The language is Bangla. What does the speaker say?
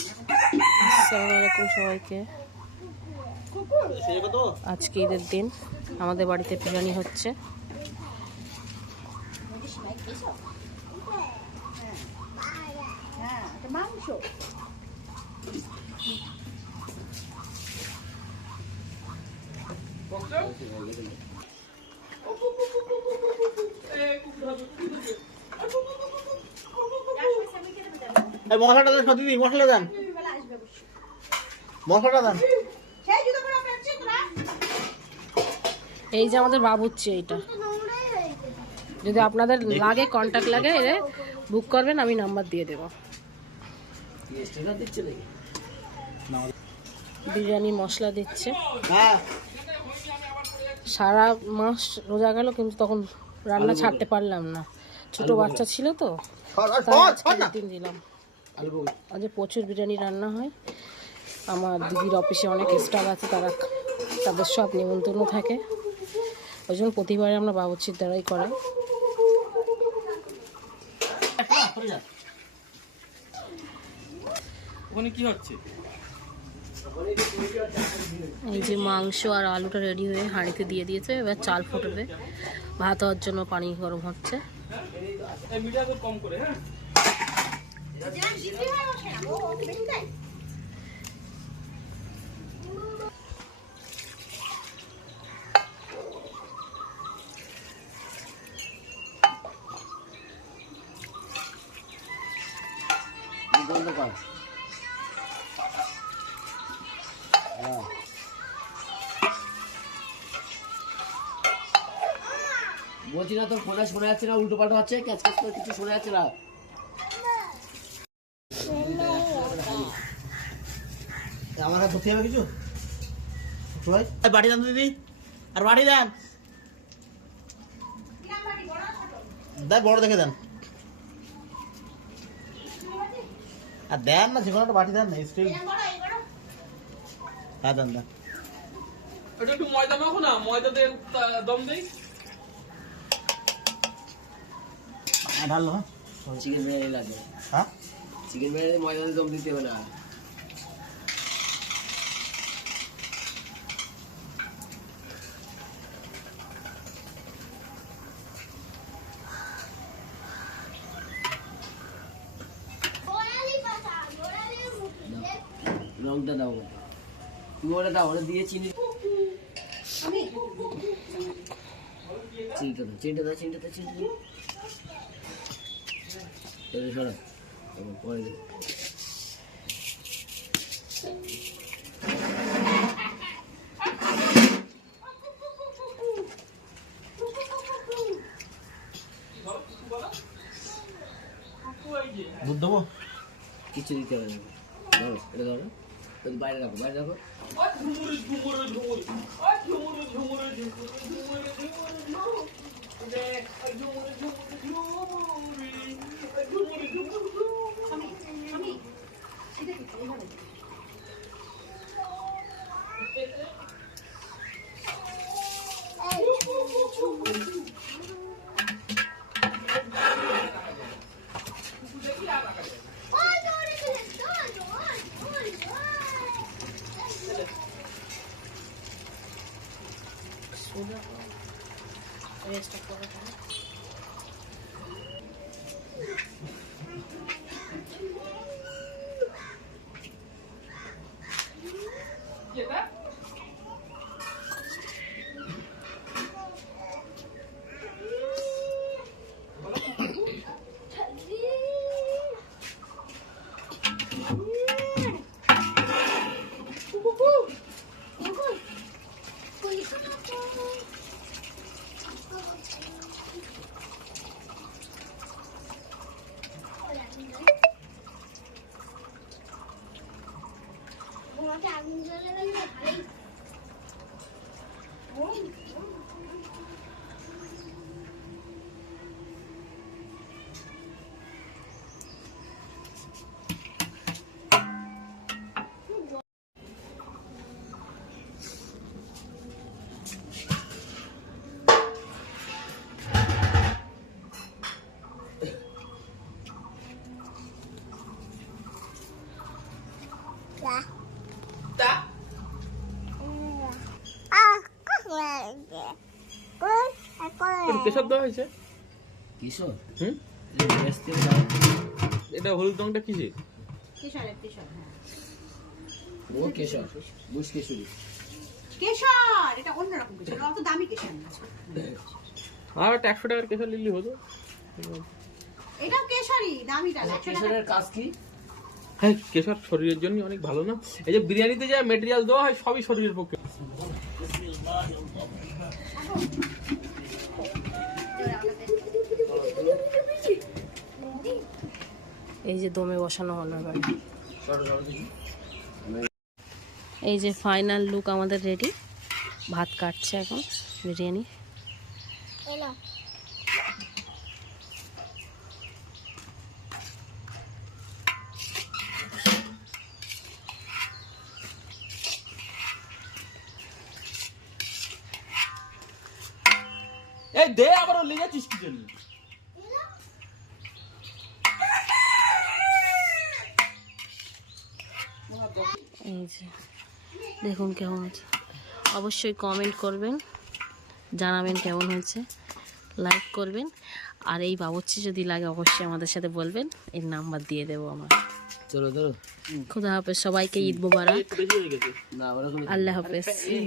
আসসালামু আলাইকুম সবাইকে। আজকে ঈদের দিন, আমাদের বাড়িতে বিরিয়ানি হচ্ছে। মশলাটা দেন, দিদি মশলা দেন, মশলাটা দেন। এই যে আমাদের বাবুর্চি, এইটা যদি আপনাদের লাগে, কন্ট্যাক্ট লাগে, বুক করবেন, আমি নাম্বার দিয়ে দেবো। বিরিয়ানি মশলা দিচ্ছে। সারা মাস রোজা গেল, কিন্তু তখন রান্না ছাড়তে পারলাম না, ছোট বাচ্চা ছিল তো, দিন দিলাম। আজ প্রচুর বিরিয়ানি রান্না হয়। আমার দিদির অফিসে অনেক স্টাফ আছে, তাদের সব নিমন্ত্রণ থাকে, ওই জন্য প্রতিবারে আমরা বাবুর্চির দ্বারাই করাই। এই যে মাংস আর আলুটা রেডি হয়ে হাঁড়িতে দিয়ে দিয়েছে, এবার চাল ফুটবে, ভাত হওয়ার জন্য পানি গরম হচ্ছে। বলছি না, তোর ফোনে শোনা যাচ্ছে না, উল্টো পাল্টা হচ্ছে, ক্যাচ ক্যাচ করে কিছু শোনা যাচ্ছে না। আমার কাছে ধরতে হবে কিছু, বাড়ি দেন দিদি, আর বাড়ি দেন, দেখ বড় দেখে দেন, আর দেন না, যে কোনো একটা বাটি দেন না, স্টিল। হ্যাঁ দেন দেন। এটা একটু ময়দা মাখো না, ময়দা দিয়ে দম দেই। ঢাললো। চিকেন বিরিয়ানি লাগবে। হ্যাঁ, চিকেন বিরিয়ানি ময়দা দিয়ে দম দিতে হবে না। রংটা দাও, তুমি ওটা দাও, ওটা দিয়ে চিনি, চিনিটা দাও, চিনিটা দাও, চিনিটা দাও, চিনি সরা পরে দেবো। দুধ দেবো, কিছু দিতে হবে না, ধরো এটা ধরো, বাইরে রাখো, বাইরে রাখো। কেশর দেওয়া হয়েছে? কিশোর হুম, গ্যাস থেকে দাও। এটা হলুদ রংটা কিসে? কেশরের কেশর, হ্যাঁ ও কেশর বুঝ কেশরী কেশর, এটা অন্যরকম কেশর, অত দামি কেশর না। আর একটা 100 টাকার কেশর নিলি হতো। এটাও কেশরই, দামিটা 100 টাকা। কেশরের কাজ কি? হ্যাঁ, কেশর শরীরের জন্য অনেক ভালো না? এই যে বিরিয়ানিতে যা মেটেরিয়াল দেওয়া হয় সবই শরীরের পক্ষে। এই যে দমে বসানো হলো এবার। এই যে ফাইনাল লুক আমাদের রেডি। ভাত কাটছে এখন বিরিয়ানি। এই দে আবার লেগে যাচ্ছিস কি জন্য? এই যে দেখুন কেমন হয়েছে, অবশ্যই কমেন্ট করবেন, জানাবেন কেমন হয়েছে, লাইক করবেন। আর এই বাবুর্চি যদি লাগে অবশ্যই আমাদের সাথে বলবেন, এর নাম্বার দিয়ে দেবো আমার। চলো ধরো। খুদা হাফেজ, সবাইকে ঈদ মোবারক, একটু বেশি হয়ে গেছে। না ওরকম আল্লাহ হাফেজ। এই